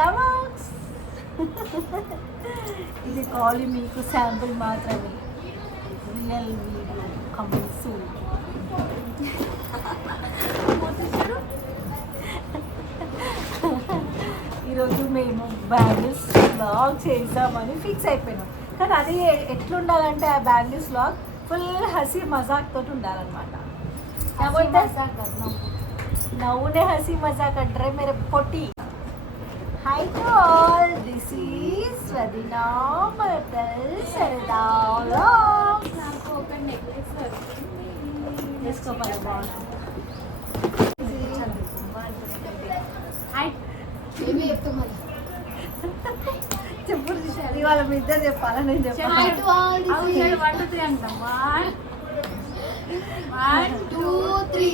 సరదావాక్స్. ఇది కాలి మీకు శాంపుల్ మాత్రమే, రియల్ వీడియో కమింగ్ సూన్. ఈరోజు మేము బ్యాంగిల్స్ వ్లాగ్ చేద్దామని ఫిక్స్ అయిపోయినాం. కానీ అది ఎట్లుండాలంటే ఆ బ్యాంగిల్స్ వ్లాగ్ ఫుల్ హసీ మజాక్ తోటి ఉండాలన్నమాట. నవ్వునే హసీ మజాక్ అంటారే मेरे పొట్టి. Hi to all, this is వదినా మర్దల్ సరదా వ్లాగ్స్. నాకు ఒక నెక్లెస్ వేసుకోవాలి, బాగుంటుంది. చెప్పు ఇవాళ మీ ఇద్దరు చెప్పాలా నేను చెప్పాలి? 1 2 3 అంటాం. 1 2 3.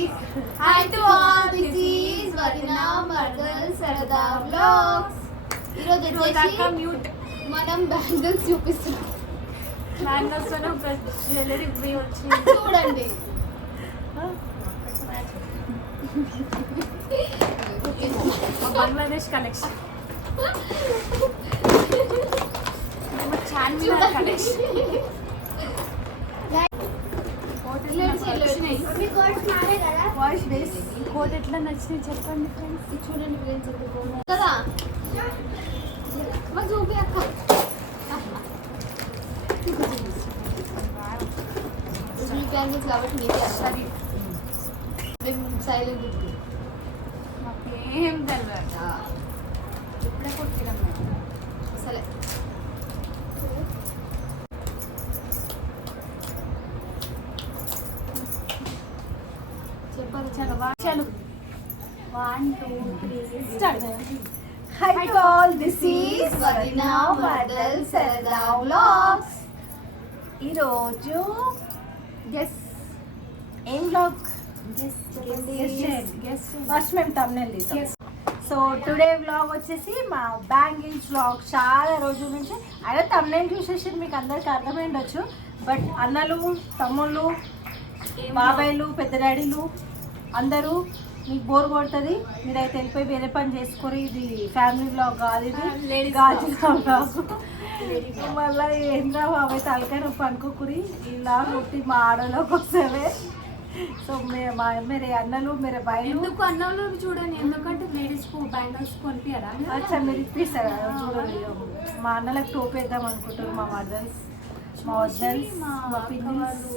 Hi to all, this is వదినా మర్దల్ సరదా వ్లాగ్స్. ఈరోజు వచ్చేసి మ్యూట్ మనం బ్యాంగిల్స్ చూపిస్తున్నాం. బ్యాంగిల్స్ లో ఒక జ్యువెలరీ ఫ్రీ వచ్చింది చూడండి. Bangladesh collection, Charminar collection. Voice base coat ఎట్లా నచ్చినాయి చెప్పండి ఫ్రెండ్స్. చూడండి ఫ్రెండ్స్ కదా మా చూపి అక్క క్యాండిల్స్ కాబట్టి నీకు వస్తుంది. సైలెంట్ మాకేం తెలియదు. ఇప్పుడే కొట్టినాం అసలే. చెప్పాలి చలో చలో 1 2 3 start. Hi to all, this is వదినా మర్దల్ సరదా వ్లాగ్స్. ఈరోజు ఏం వ్లాగ్ ఫస్ట్ మేము thumbnail తీసాం. సో టుడే వ్లాగ్ వచ్చేసి మా బ్యాంగిల్స్ వ్లాగ్. చాలా రోజుల నుంచి అయినా thumbnail చూసేసి మీకు అందరికి అర్థమై ఉండొచ్చు. బట్ అన్నలు, తమ్ముళ్ళు, బాబాయ్లు, పెద్ద డాడీలు అందరూ మీకు బోర్ కొడుతుంది, మీరైతే వెళ్ళిపోయి వేరే పని చేసుకోరు. ఇది ఫ్యామిలీ వ్లాగ్ కాదు, ఇది గాజుల వ్లాగ్. మళ్ళీ ఏంద్రా బాబాయ్ తలకాయ నొప్పి అనుకోకురి, ఇలా కొట్టి మా ఆడలోకి వస్తుంది. సో मेरे అన్నలు मेरे భాయ్ ఎందుకు అన్నలు చూడండి, ఎందుకంటే లేడీస్ బ్యాంగిల్స్ కొనిపియరా? అచ్చా మీరు ఇప్పిస్తారు కదా చూడండి. మా అన్నలకు టోపేద్దాం అనుకుంటారు మా మదర్స్, మా వద్దల్స్, మా పిల్లలు.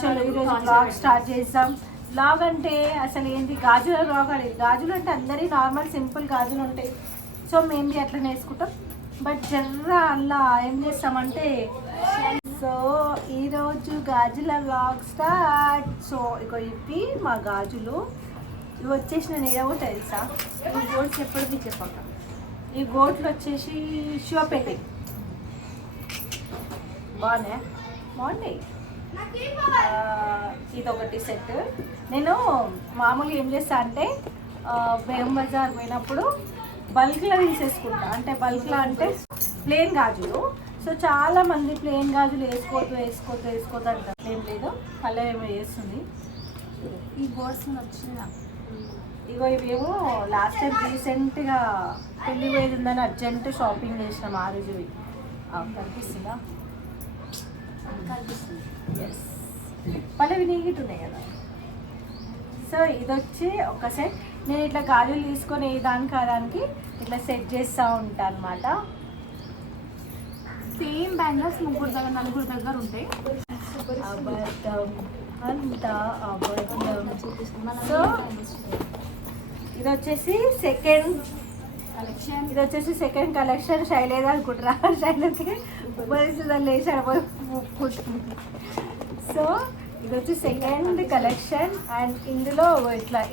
చలో ఈరోజు బ్లాగ్ స్టార్ట్ చేద్దాం. బ్లాగ్ అంటే అసలు ఏంటి, గాజుల బ్లాగ్ అనేది. గాజులు అంటే అందరి నార్మల్ సింపుల్ గాజులు ఉంటాయి. సో మేము అట్లా వేసుకుంటాం. బట్ జర్ర అలా ఏం చేస్తామంటే, సో ఈరోజు గాజుల బ్లాగ్ స్టార్ట్. సో ఇక ఇవి మా గాజులు. ఇవి వచ్చేసి నేను ఏదో తెలుసా, ఈ గోట్స్ ఎప్పటికీ చెప్పక. ఈ గోట్లు వచ్చేసి శివపేట బాగున్నాయి. ఇదొకటి సెట్. నేను మామూలుగా ఏం చేస్తా అంటే బేగం బజార్ పోయినప్పుడు బల్క్లో తీసేసుకుంటా. అంటే బల్క్లో అంటే ప్లెయిన్ గాజులు. సో చాలా మంది ప్లెయిన్ గాజులు వేసుకోవద్దు అంటారు. ఏం లేదు, పల్లె ఏమో వేస్తుంది. ఈ బోర్డ్స్ వచ్చిన ఇగో ఇవేమో లాస్ట్ టైం రీసెంట్గా పెళ్లి పోయేది ఉందని అర్జెంట్ షాపింగ్ చేసినాం. ఆ రోజు కనిపిస్తుందా? కనిపిస్తుంది. ఎస్, పల్లెవి నీగిట్ ఉన్నాయి కదా. సో ఇది వచ్చి ఒక సెట్. నేను ఇట్లా గాజులు తీసుకొని ఏ దానికి ఆ దానికి ఇట్లా సెట్ చేస్తూ ఉంటాను అనమాట. సేమ్ బ్యాంగిల్స్ నలుగురు దగ్గర ఉంటాయి. అబద్ధం అంతా అబద్ధం. సో ఇది వచ్చేసి సెకండ్ కలెక్షన్. శైలేదా అనుకుంటారా? శైలకి లేచాడు. సో ఇది వచ్చి సెకండ్ కలెక్షన్. అండ్ ఇందులో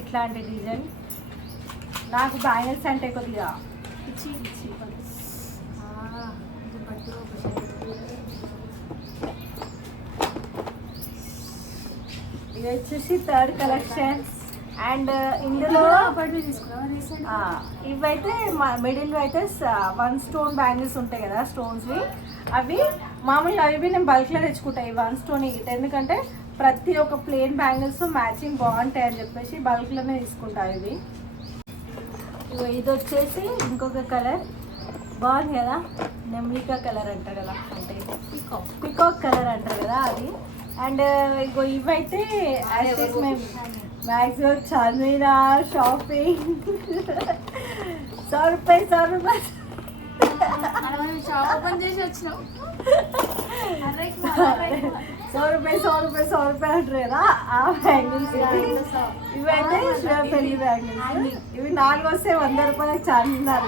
ఇట్లాంటి డిజైన్. నాకు బ్యాంగిల్స్ అంటే కొద్దిగా ఇది వచ్చేసి థర్డ్ కలెక్షన్. అండ్ ఇందులో ఇవైతే మిడిల్ అయితే 1 స్టోన్ బ్యాంగిల్స్ ఉంటాయి కదా, స్టోన్స్వి. అవి మామూలుగా అవి నేను బల్క్లో తెచ్చుకుంటాయి. 1 స్టోన్ ఇట్, ఎందుకంటే ప్రతి ఒక్క ప్లెయిన్ బ్యాంగిల్స్ మ్యాచింగ్ బాగుంటాయి అని చెప్పేసి బల్క్లోనే తీసుకుంటా. ఇవి ఇగో ఇది వచ్చేసి ఇంకొక కలర్ బాగుంది కదా, నెమ్లికా కలర్ అంటారు కదా, అంటే పికాక్ కలర్ అంటారు కదా అది. అండ్ ఇగో ఇవైతే యాక్సెస్ మేము మ్యాక్సిమం చార్మినా షాపింగ్ 100 రూపాయలు ఓపెన్ చేసి వచ్చినాం. 100 రూపాయలు అంటారు కదా ఆ బ్యాంగిల్స్. ఇవైతే శివపల్లి బ్యాంగిల్స్. ఇవి 4 వస్తే 100 రూపాయలకు చార్మినార్.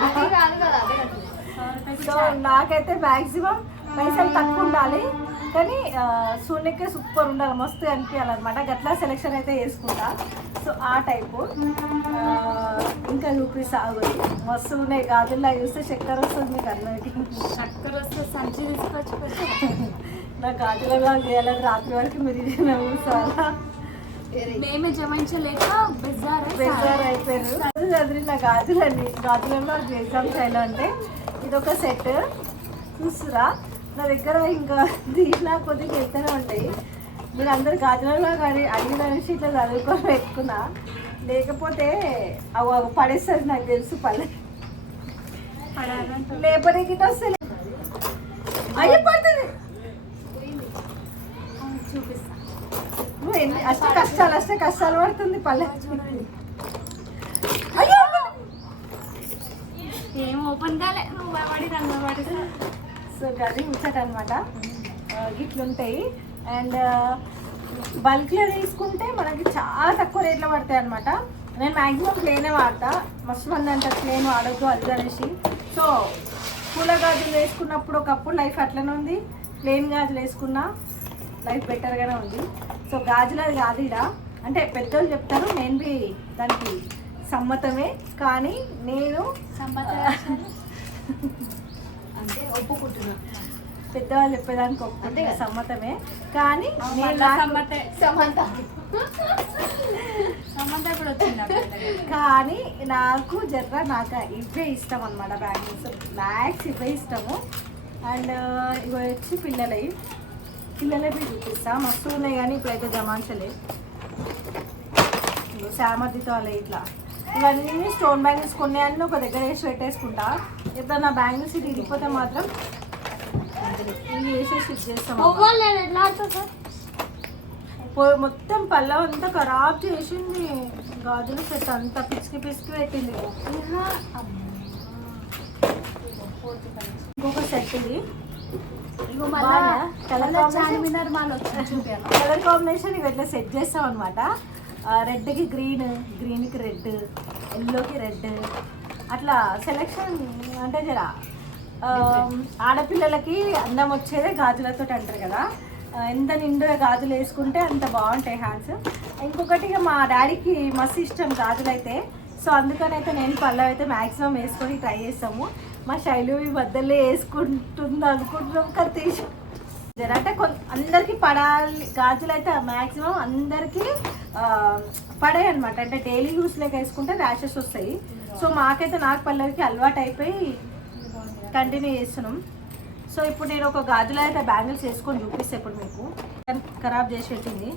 సో నాకైతే మ్యాక్సిమం పైసలు తక్కువ ఉండాలి కానీ సూర్యకే సూపర్ ఉండాలి, మస్తు అనిపించాలన్నమాట. గట్లా సెలెక్షన్ అయితే వేసుకుంటా. సో ఆ టైపు ఇంకా చూపిస్తా. మస్తు ఉన్నాయి గాజుల్లో చూస్తే చక్కెర వస్తుంది మీకు అందరికి. చక్కెర వస్తే సంచి తీసుకొచ్చి నా గాజులలో చేయాలని రాత్రి వరకు మీరు ఇది నవ్వుతారా. మేమే జమాయించలేక బెజార్ అయిపోయారు. చదివి నా గాజులండి, గాజులలో ఎగ్జామ్ స్టైల్ అంటే ఇదొక సెట్ చూస్తురా. నా దగ్గర ఇంకా తీసినా కొద్దిగా వెళ్తూనే ఉంటాయి. మీరు అందరు గాజులలో కానీ అడిగిన ఇట్లా చదువుకొని పెట్టుకున్నా, లేకపోతే అవి పడేస్తుంది నాకు తెలుసు. పల్లె లేపరికి వస్తుంది, అయ్యే పడుతుంది. చూపిస్తా. నువ్వు ఎన్ని అష్ట కష్టాలు పడుతుంది పల్లె. అయ్యో ఏం ఓపెన్ కాలే, నువ్వు పడి రంగు పడి. సో గది ముచ్చట అనమాట, గిట్లుంటాయి. అండ్ బల్క్లో తీసుకుంటే మనకి చాలా తక్కువ రేట్లో పడతాయి అనమాట. నేను మ్యాక్సిమం ప్లేనే వాడతా, మస్తు మంది అంటారు ప్లేన్ వాడద్దు అది అనేసి. సో పూల గాజులు వేసుకున్నప్పుడు ఒకప్పుడు లైఫ్ అట్లనే ఉంది, ప్లేన్ గాజులు వేసుకున్నా లైఫ్ బెటర్గానే ఉంది. సో గాజులది కాదు ఇడ, అంటే పెద్దోళ్ళు చెప్తారు, నేను బి దానికి సమ్మతమే. కానీ నేను అంటే ఒప్పుకుంటున్నా, పెద్దవాళ్ళు చెప్పేదానికి ఒప్పుకుంటే సమ్మతమే. కానీ కానీ నాకు నాకు ఇవే ఇష్టం అనమాట. బ్యాంగిల్స్ మ్యాక్స్ ఇవే ఇష్టము. అండ్ ఇవి వచ్చి పిల్లలవి చూపిస్తా, మస్తు ఉన్నాయి. కానీ ఇప్పుడైతే జమాంచలే, శామర్దితో అలా ఇట్లా ఇవన్నీ స్టోన్ బ్యాంగిల్స్ కొన్ని అన్నీ ఒక దగ్గర వేసి పెట్టేసుకుంటా. ఇప్పుడు నా బ్యాంగిల్స్ ఇది ఇరిగిపోతే మాత్రం ఇవి వేసి స్టిచ్ చేస్తాం. మొత్తం పళ్ళ అంతా ఖరాబ్ చేసింది, గాజుల సెట్ అంతా పిసికి పెట్టింది. ఇంకొక సెట్ ఇది కలర్ కాంబినేషన్ ఇవి ఎట్లా సెట్ చేస్తాం అనమాట. రెడ్కి గ్రీన్కి రెడ్, ఎల్లోకి రెడ్, అట్లా సెలెక్షన్ అంటే జరా ఆడపిల్లలకి అందం వచ్చేదే గాజులతో అంటారు కదా. ఎంత నిండుగా గాజులు వేసుకుంటే అంత బాగుంటాయి హ్యాండ్స్. ఇంకొకటి మా డాడీకి మస్తు ఇష్టం గాజులు అయితే. సో అందుకనైతే నేను పళ్ళవి అయితే మ్యాక్సిమం వేసుకొని ట్రై చేస్తాము. మా శైలు ఈ మధ్యలో వేసుకుంటుంది అనుకుంటున్నాం కదా. అంటే అందరికీ పడాలి గాజులు అయితే మ్యాక్సిమం అందరికీ పడాయి అనమాట. అంటే డైలీ యూస్లోకి వేసుకుంటే ర్యాషెస్ వస్తాయి. సో మాకైతే నాకు పళ్ళకి అలవాటు అయిపోయి కంటిన్యూ చేస్తున్నాం. సో ఇప్పుడు నేను ఒక గాజులో అయితే బ్యాంగిల్స్ వేసుకొని చూపిస్తే ఇప్పుడు మీకు ఖరాబ్ చేసి పెట్టింది.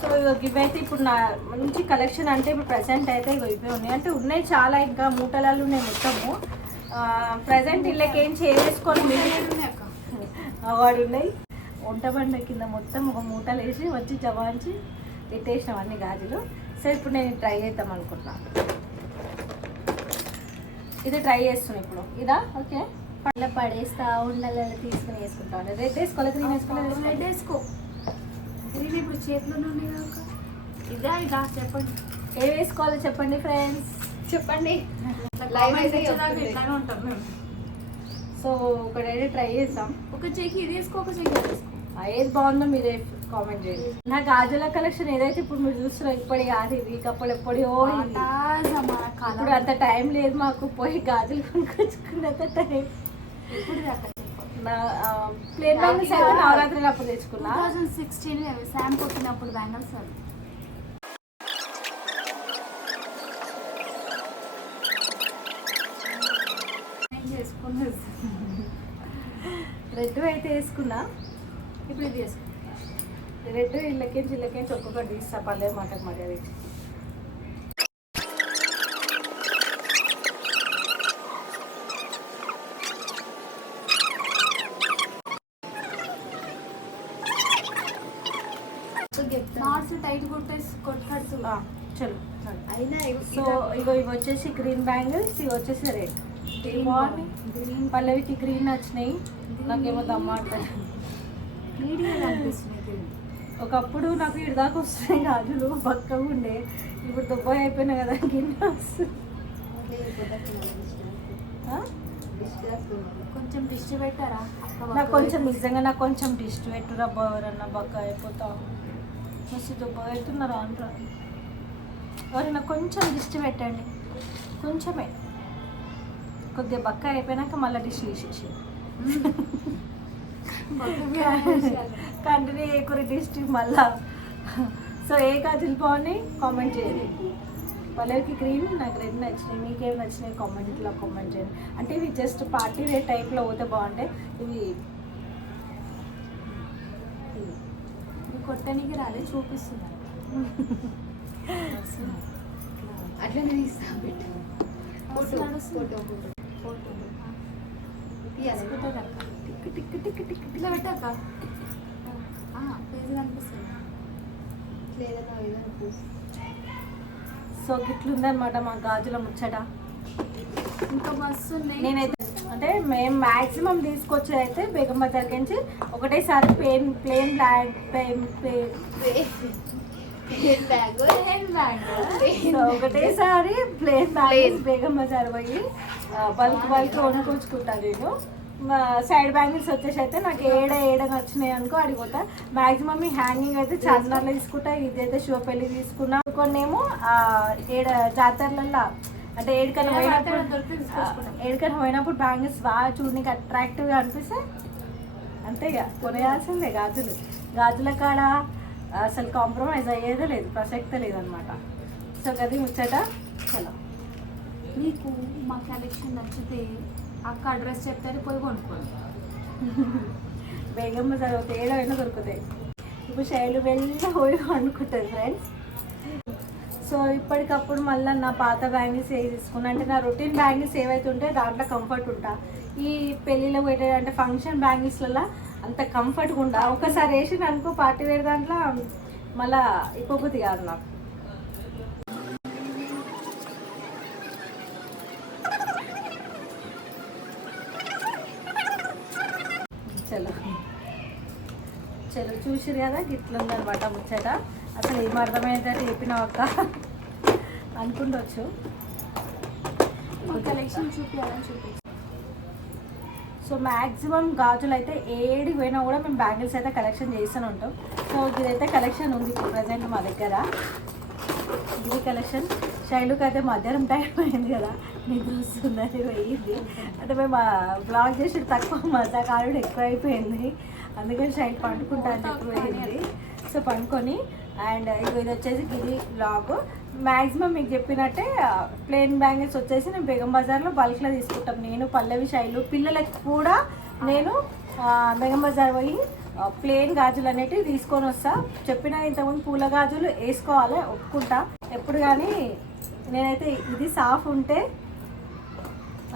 సో ఇవైతే ఇప్పుడు నా మంచి కలెక్షన్ అంటే ఇప్పుడు ప్రజెంట్ అయితే ఇవి ఉన్నాయి. అంటే ఉన్నాయి చాలా, ఇంకా మూటలలో ఉన్నాయి మొత్తము. ప్రజెంట్ ఇళ్ళకి ఏం చేసుకొని వాడు ఉన్నాయి. వంట బండ కింద మొత్తం ఒక మూటలు వేసి వచ్చి జమాయించి పెట్టేసినాం అన్ని గాజులు. సో ఇప్పుడు నేను ట్రై చేద్దాం అనుకుంటున్నాను. ఇది ట్రై చేస్తున్నాను ఇప్పుడు. ఇదా ఓకే, పళ్ళ పడేస్తా ఉండాలి తీసుకుని వేసుకుంటాను. రెడ్ వేసుకోవాలి, గ్రీన్ వేసుకోవాలి. రెడ్ వేసుకో, గ్రీన్ ఇప్పుడు చేతిలోనే ఉన్నాయి కదా. ఇదే ఇదా చెప్పండి, ఏ వేసుకోవాలో చెప్పండి ఫ్రెండ్స్, చెప్పండి. ఇట్లానే ఉంటాం మేము. సో ఒకటైతే ట్రై చేద్దాం. ఒక చెయ్యి ఇది వేసుకో, ఒక చెయ్యి వేసుకో. ఏది బాగుందో మీరే కామెంట్ చేయండి. నా గాజుల కలెక్షన్ ఏదైతే ఇప్పుడు మీరు చూస్తున్నారు ఇప్పటి కాదు, ఇవి అప్పుడు ఎప్పుడో. ఇప్పుడు అంత టైం లేదు మాకు, పోయి గాజులు కొనుక్కొచ్చుకున్నంత టైం ప్లేన్ బ్యాంగిల్స్ అయితే నవరాత్రి అప్పుడు తెచ్చుకున్నా. 2016 శామ్ కొట్టినప్పుడు బ్యాంగిల్స్ రెడ్ అయితే వేసుకున్నా. ఇప్పుడు ఇది వేసుకున్నా. రెడ్ ఇళ్ళకేంచి ఒక్కొక్కటి తీస్తా పల్లె మాటకు మర్యాద ఇచ్చి. నాట్స్ టైట్ కొట్టేసి చలో. అయినా సో ఇవి వచ్చేసి గ్రీన్ బ్యాంగిల్స్, ఇవి వచ్చేసి రెడ్. బాగున్నాయి. గ్రీన్ పల్లవికి గ్రీన్ నచ్చినాయి, నాకేమో దమ్మాట. ఒకప్పుడు నాకు ఇటు దాకా వస్తున్నాయి గాజులు, బక్కగా ఉండే. ఇప్పుడు దుబ్బాయి అయిపోయినా కదా గిన్నె వస్తుంది. కొంచెం డిష్ పెట్టారా నాకు కొంచెం నిజంగా నాకు కొంచెం డిష్ పెట్టురా ఎవరన్నా బక్క అయిపోతా. మస్తు దుబ్బగా అవుతున్నారు అంటారా. ఎవరైనా కొంచెం దిష్టి పెట్టండి, కొంచెమే. కొద్దిగా బక్క అయిపోయినాక మళ్ళీ డిష్ తీసేసి కంటిన్యూ చేయకూరి డిస్ట్ మళ్ళా. సో ఏ గాజులు బాగున్నాయి కామెంట్ చేయండి. వాళ్ళకి గ్రీన్, నాకు రెడ్ నచ్చినాయి. మీకేం నచ్చినాయి కామెంట్లో కామెంట్ చేయండి. అంటే ఇవి జస్ట్ పార్టీ వేర్ టైప్లో పోతే బాగుంటాయి. ఇవి కొట్టడానికి రాలే, చూపిస్తున్నారు. అట్లనే తీస్తా ఇట్లా పెట్టాక పేజ్ కనిపిస్తుంది. సో గిట్లుందనమాట మా గాజుల ముచ్చట. ఇంకా బస్సు ఉన్నాయి. నేనైతే అంటే మేము మ్యాక్సిమం తీసుకొచ్చేది అయితే బేగం బజార్కి నుంచి ఒకటేసారి ప్లేన్ ఒకటేసారి ప్లేన్ బ్యాగ్ బేగం బజార్ పోయి బల్క్ కొనుక్కొచ్చుకుంటాను నేను. సైడ్ బ్యాంగిల్స్ వచ్చేసి అయితే నాకు ఏడ నచ్చినాయి అనుకో అడిగిపోతా. మ్యాక్సిమం ఈ హ్యాంగింగ్ అయితే చార్మినార్లో తీసుకుంటా, ఇదైతే షోపెల్లి తీసుకున్నా. కొన్నేమో జాతరలలో అంటే ఏడుకన్నా పోయినప్పుడు బ్యాంగిల్స్ బాగా చూడడానికి అట్రాక్టివ్గా అనిపిస్తే అంతే ఇక కొనేయాల్సిందే. గాజుల కాడ అసలు కాంప్రమైజ్ అయ్యేదే లేదు, ప్రసక్తే లేదనమాట. సో గది ముచ్చట. చలో, మీకు మా కలెక్షన్ నచ్చితే అక్క అడ్రస్ చెప్తే పోయి కొనుక్కోండి. బేగం బజార్ పోతే ఏడైనా దొరుకుతాయి. ఇప్పుడు శైలు వెళ్ళి పోయి అనుకుంటుంది ఫ్రెండ్స్. సో ఇప్పటికప్పుడు మళ్ళీ నా పాత బ్యాంగిల్స్ ఏ తీసుకున్నా అంటే నా రొటీన్ బ్యాంగిల్స్ ఏవైతే ఉంటే దాంట్లో కంఫర్ట్ ఉంటా. ఈ పెళ్ళిలో పెట్టే అంటే ఫంక్షన్ బ్యాంగిల్స్లలో అంత కంఫర్ట్గా ఉండా. ఒకసారి వేసి అనుకో పార్టీ వేర్ దాంట్లో మళ్ళీ ఇప్పబుద్ధి కాదు నాకు. చలో చూసిరు కదా గిట్లుందనమాట ముచ్చట. అసలు ఏం అర్థమైందంటే చెప్పినావు అక్క అనుకుంటవచ్చు. కలెక్షన్ చూపించాలని సో మ్యాక్సిమం గాజులు అయితే ఏడి పోయినా కూడా మేము బ్యాంగిల్స్ అయితే కలెక్షన్ చేస్తూనే ఉంటాం. సో ఇదైతే కలెక్షన్ ఉంది ఇప్పుడు ప్రజెంట్ మా దగ్గర. ఇది కలెక్షన్. శైలుకి అయితే మధ్యాహ్నం టైం అయింది కదా, నిద్ర వస్తుందని పోయింది. అంటే మేము బ్లాగ్ చేసి తక్కువ మజా కాలుడు ఎక్కువ అయిపోయింది, అందుకని శైలు పండుకుంటా అని చెప్పి పోయింది. సో పండుకొని అండ్ ఇది వచ్చేసి గిరి బ్లాగ్. మ్యాక్సిమం మీకు చెప్పినట్టే ప్లేన్ బ్యాంగిల్స్ వచ్చేసి నేను బేగం బజార్లో బల్క్లో తీసుకుంటాం. నేను పల్లవి శైలు పిల్లలకి కూడా నేను బేగం బజార్ పోయి ప్లేన్ గాజులు అనేటివి తీసుకొని వస్తా. చెప్పిన ఇంతకుముందు పూల గాజులు వేసుకోవాలి ఒప్పుకుంటా ఎప్పుడు, కానీ నేనైతే ఇది సాఫ్ ఉంటే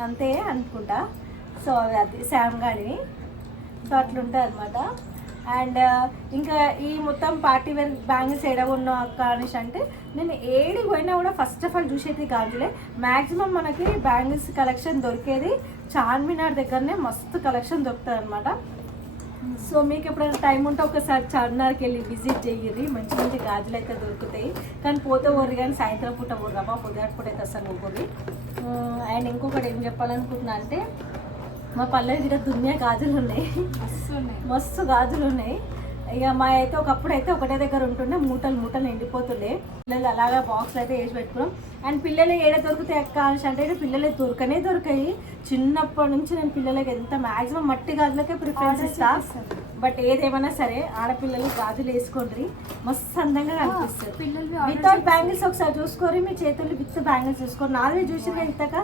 అంతే అనుకుంటా. సో అది శామ్ గాడిని. సో అట్లుంటుంది అనమాట. అండ్ ఇంకా ఈ మొత్తం పార్టీ వేర్ బ్యాంగిల్స్ ఎడగొన్నా అక్క అనేసి అంటే నేను ఏడికి పోయినా కూడా ఫస్ట్ ఆఫ్ ఆల్ చూసేది గాజులే. మ్యాక్సిమం మనకి బ్యాంగిల్స్ కలెక్షన్ దొరికేది చార్మినార్ దగ్గరనే మస్తు కలెక్షన్ దొరుకుతుంది అనమాట. సో మీకు ఎప్పుడైనా టైం ఉంటే ఒకసారి చార్మినార్కి వెళ్ళి విజిట్ చెయ్యి, మంచి మంచి గాజులు అయితే దొరుకుతాయి. కానీ పోతే ఊరు కానీ సాయంత్రం పూట ఊరుగా పొద్దుట పూట అయితే అసలు ఊరుకోది. అండ్ ఇంకొకటి ఏం చెప్పాలనుకుంటున్నా అంటే మా పల్లె దగ్గర దునియా గాజులు ఉన్నాయి, మస్తు గాజులు ఉన్నాయి. ఇక మా అయితే ఒకప్పుడు అయితే ఒకటే దగ్గర ఉంటుండే, మూటలు ఎండిపోతుండే. పిల్లలు అలాగా బాక్స్లు అయితే వేసి పెట్టుకున్నాం. అండ్ పిల్లలు ఏడ దొరుకుతాయి అక్క అనేసి అంటే పిల్లలకి దొరకాయి. చిన్నప్పటి నుంచి నేను పిల్లలకి ఎంత మ్యాక్సిమం మట్టి గాజులకే ప్రిఫరెన్స్ ఇస్తా. బట్ ఏదేమైనా సరే ఆడపిల్లలు గాజులు వేసుకోండి, మస్తు అందంగా కనిపిస్తారు. వితౌట్ బ్యాంగిల్స్ ఒకసారి చూసుకోరి, మీ చేతులు విత్ బ్యాంగిల్స్ చూసుకోండి. నాదే చూసి ఇంతక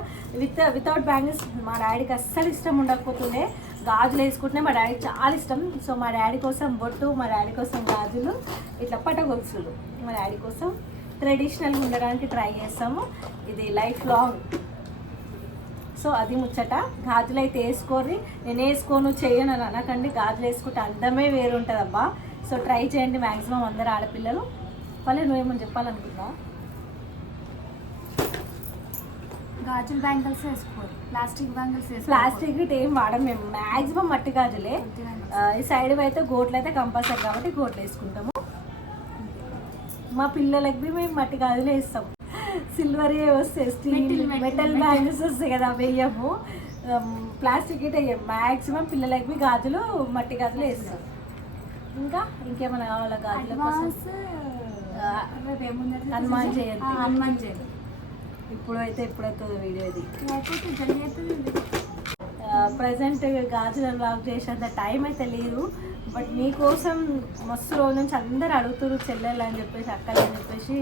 వితౌట్ బ్యాంగిల్స్ మా డాడీకి అస్సలు ఇష్టం ఉండకపోతుండే. గాజులు వేసుకుంటే మా డాడీకి చాలా ఇష్టం. సో మా డాడీ కోసం బొట్టు, మా డాడీ కోసం గాజులు, ఇట్లా పట్టగొలుసులు మా డాడీ కోసం ట్రెడిషనల్గా ఉండడానికి ట్రై చేస్తాము. ఇది లైఫ్ లాంగ్. సో అది ముచ్చట. గాజులు అయితే వేసుకోరి, నేను వేసుకోను చెయ్యను అని అనకండి. గాజులు వేసుకుంటే అందమే వేరు ఉంటుంది అబ్బా. సో ట్రై చేయండి మ్యాక్సిమం అందరు ఆడపిల్లలు. మళ్ళీ నువ్వేమని చెప్పాలనుకున్నా? గాజులు బ్యాంగిల్స్ వేసుకోరు, ప్లాస్టిక్ బ్యాంగిల్స్ ప్లాస్టిక్ ఏం వాడం మేము, మ్యాక్సిమం మట్టి గాజులే. ఈ సైడ్ అయితే గోట్లు అయితే కంపల్సరీ కాబట్టి గోట్లు వేసుకుంటాము. మా పిల్లలకి మేము మట్టి గాజులు వేస్తాం. సిల్వర్ వస్తాయి, స్టీల్ మెటల్ బ్యాంగిల్స్ వస్తాయి కదా, వేయము. ప్లాస్టిక్ అయితే మ్యాక్సిమం పిల్లలకి గాజులు మట్టి గాజులు వేస్తాం. ఇంకా ఇంకేమైనా కావాలా గాజుల కోసం? హనుమాన్ జయంతి ఇప్పుడైతే వీడియో ఇది ప్రజెంట్ గాజుల బ్లాగ్ చేసేంత టైం అయితే లేదు. బట్ మీకోసం మస్తు రోజు నుంచి అందరు అడుగుతారు చెల్లెలు అని చెప్పేసి, అక్కలు అని చెప్పేసి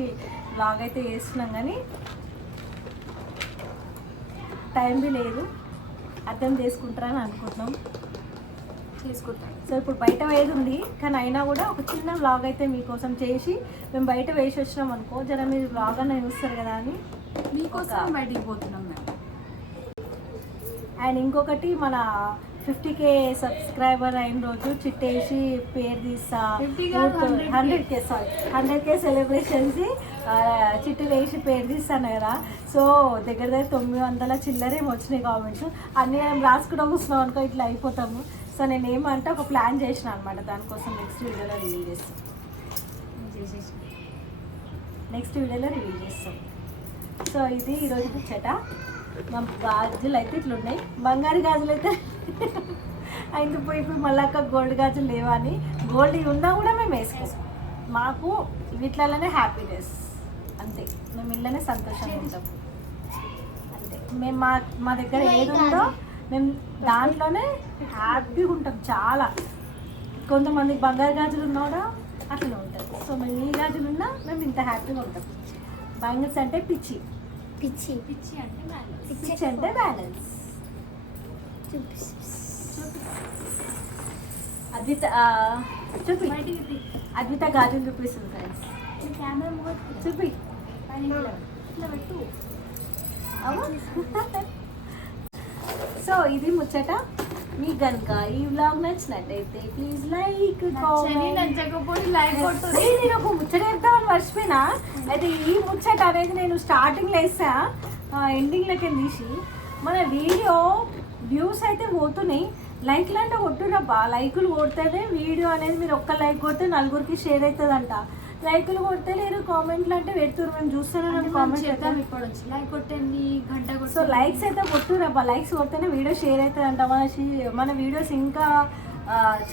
బ్లాగ్ అయితే చేస్తున్నాం. కానీ టైం బి లేదు, అర్థం చేసుకుంటారని అనుకుంటున్నాం. సో ఇప్పుడు బయట వేది ఉంది, కానీ అయినా కూడా ఒక చిన్న వ్లాగ్ అయితే మీకోసం చేసి మేము బయట వేసి వచ్చినాం అనుకో, జర మీరు వ్లాగ్ అన్న చూస్తారు కదా అని మీకోసం బయటికి పోతున్నాం మేము. అండ్ ఇంకొకటి మన 50K సబ్స్క్రైబర్ అయిన రోజు చిట్టేసి పేరు తీస్తా, 100K సెలబ్రేషన్స్ చిట్టు వేసి పేరు తీస్తాను కదా. సో దగ్గర 900 చిల్లరేమో వచ్చినాయి కామెంట్స్. అన్నీ రాసుకుంటూ కూర్చున్నాం అనుకో, ఇట్లా అయిపోతాము. సో నేను ఏమంటే ఒక ప్లాన్ చేసిన అనమాట, దానికోసం నెక్స్ట్ వీడియోలో రివీల్ చేస్తాం. సో ఇది ఈరోజు ముచ్చట. మా గాజులు అయితే ఇట్లా ఉన్నాయి, బంగారు గాజులు అయితే అయితే ఇప్పుడు మళ్ళీ గోల్డ్ గాజులు లేవా అని. గోల్డ్ ఉన్నా కూడా మేము వేసుకోం, మాకు వీటిలోనే హ్యాపీనెస్ అంతే. మేము ఇళ్ళనే సంతోషంగా ఉంటాం అంతే. మేము మా దగ్గర ఏది ఉందో మేము దాంట్లోనే హ్యాపీగా ఉంటాం చాలా. కొంతమందికి బంగారు గాజులు ఉన్నా కూడా అట్లా ఉంటుంది. సో మేము ఈ గాజులు ఉన్నా మేము ఇంత హ్యాపీగా ఉంటాం. బ్యాంగిల్స్ అంటే పిచ్చి అంటే బ్యాలెన్స్. అద్విత గాజులు చూపిస్తుంది ఫ్రెండ్స్. చూపి సో ఇది ముచ్చట. మీకు కనుక ఈ వ్లాగ్ నచ్చినట్టయితే ప్లీజ్ లైక్, నేను ఒక ముచ్చట చెప్తామని మర్చిపోయినా. అయితే ఈ ముచ్చట అనేది నేను స్టార్టింగ్లో వేసా, ఎండింగ్లోకి తీసి. మన వీడియో వ్యూస్ అయితే పోతున్నాయి, లైక్లు అంటే కొట్టురబ్బా. లైకులు కొడితేనే వీడియో అనేది, మీరు ఒక్క లైక్ కొడితే నలుగురికి షేర్ అవుతుందంట. లైకులు కొడితే లేరు, కామెంట్లు అంటే పెడుతున్నారు, మేము చూస్తున్నాం కామెంట్ చేద్దాం. ఇప్పుడు వచ్చి లైక్ కొట్టండి, గంట కొట్టి. సో లైక్స్ అయితే కొట్టురబ్బా, లైక్స్ కొడితేనే వీడియో షేర్ అవుతుందంట. మన వీడియోస్ ఇంకా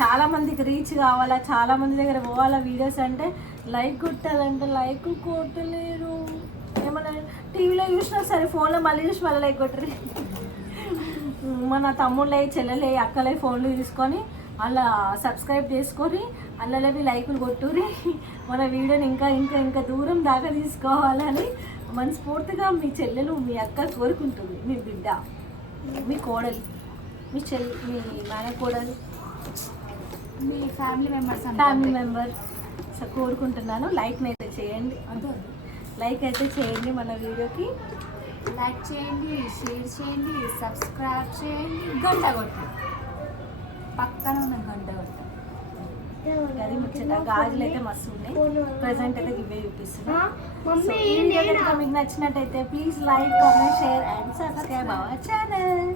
చాలా మందికి రీచ్ కావాలా, చాలా మంది దగ్గర పోవాలా వీడియోస్ అంటే లైక్ కొట్టాలంటే లైక్ కొట్టలేరు. ఏమన్నా టీవీలో చూసినా సరే, ఫోన్లో మళ్ళీ చూసి మళ్ళీ లైక్ కొట్టరు. మన తమ్ముళ్ళే, చెల్లెలే, అక్కలే ఫోన్లు తీసుకొని అలా సబ్స్క్రైబ్ చేసుకొని అల్లవి లైకులు కొట్టురి. మన వీడియోని ఇంకా ఇంకా ఇంకా దూరం దాకా తీసుకోవాలని మనస్ఫూర్తిగా మీ చెల్లెలు, మీ అక్క కోరుకుంటుంది. మీ బిడ్డ, మీ కోడలు, మీ మేనకోడలు, మీ ఫ్యామిలీ మెంబర్ సో కోరుకుంటున్నాను. లైక్ అయితే చేయండి, లైక్ అయితే చేయండి. మన వీడియోకి లైక్ చేయండి, షేర్ చేయండి, సబ్స్క్రైబ్ చేయండి, గంట కొట్టండి, పక్కన ఉన్న గంట కొట్టండి. అది ముచ్చట. గాజులు అయితే మస్తు ఉన్నాయి, ప్రజెంట్ అయితే ఇవే చూపిస్తున్నా. మీకు నచ్చినట్టయితే please like, comment, share and subscribe our channel.